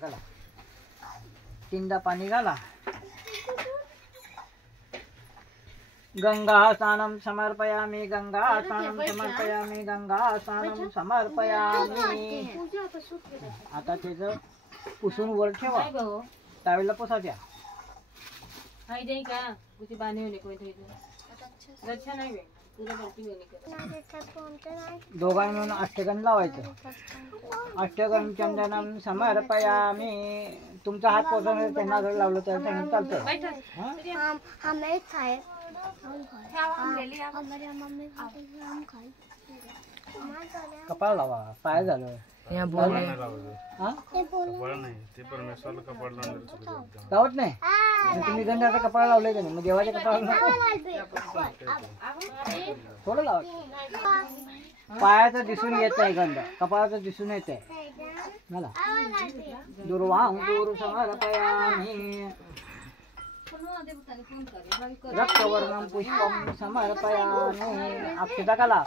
घाला, तीनदा पाणी घाला. गंगा स्नानं समर्पयामि, गंगा स्नानं समर्पयामि, गंगा स्नानं समर्पयामि. आता त्याचं पुसून वर ठेवा. त्यावेळेला पुसायच्या. दोघांनी मिळून अष्टगंध लावायचं. अष्टगंध चंदनं समर्पयामि. तुमचा हात पोचवून त्यांना जर लावलं तर चालतं. कपाळ लावा. पाय झालं लावत नाही. तुम्ही गंधाचा कपाळ लावले का नाही? मग देवाच्या कपाळाला थोडं लावत. पायाचं दिसून येत आहे गंध, कपाळाचं दिसून येत आहे मला. दुर्वांकुर समर्पयामि, रक्तवर्णं पुष्पं समर्पयामि. अक्षता घाला.